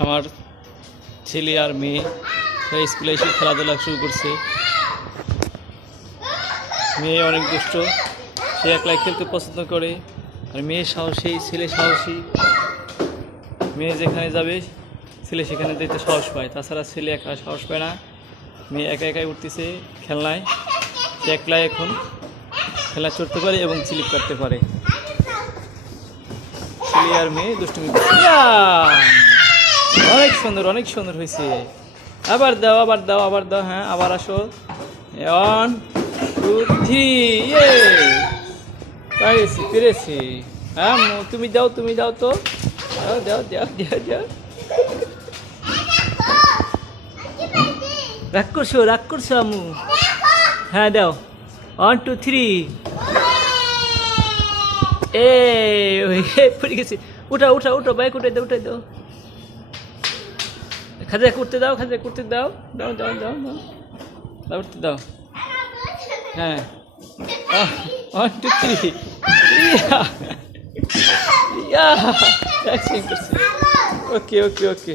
আমার ছেলে আর মেয়ে স্কুলে এসে খেলাধুলা শুরু করছে। মেয়ে অনেক দুষ্ট, সে একলাই খেলতে পছন্দ করে, আর মেয়ে সাহসী, ছেলে সাহসী। মেয়ে যেখানে যাবে ছেলে সেখানে যেতে সাহস পায়, তাছাড়া ছেলে একা সাহস পায় না। মেয়ে একা একাই উঠতেছে খেলনায়, সে একলাই এখন খেলা চড়তে পারে এবং চিলিপ কাটতে পারে। ছেলে আর মেয়ে দুষ্টুমি করছে। অনেক সুন্দর, অনেক সুন্দর হয়েছে। আবার দাও, আবার দাও, আবার দাও। হ্যাঁ, আবার আসো। 1 2 3 পেরেছি, পেরেছি। হ্যাঁ, তুমি দাও, তুমি দাও তো, দাও দাও দাও দাও দাও। রাগ করছো, রাগ করছো আম্মু? হ্যাঁ দাও। 1 2 3 পড়ে গেছি। উঠা উঠা উঠো, বাইক উঠে দাও, উঠে দাও। খাজা করতে দাও, খাজা করতে দাও, দাও দাও দাও দাও, দাও উঠতে দাও। হ্যাঁ, 1 2 3 ওকে ওকে ওকে।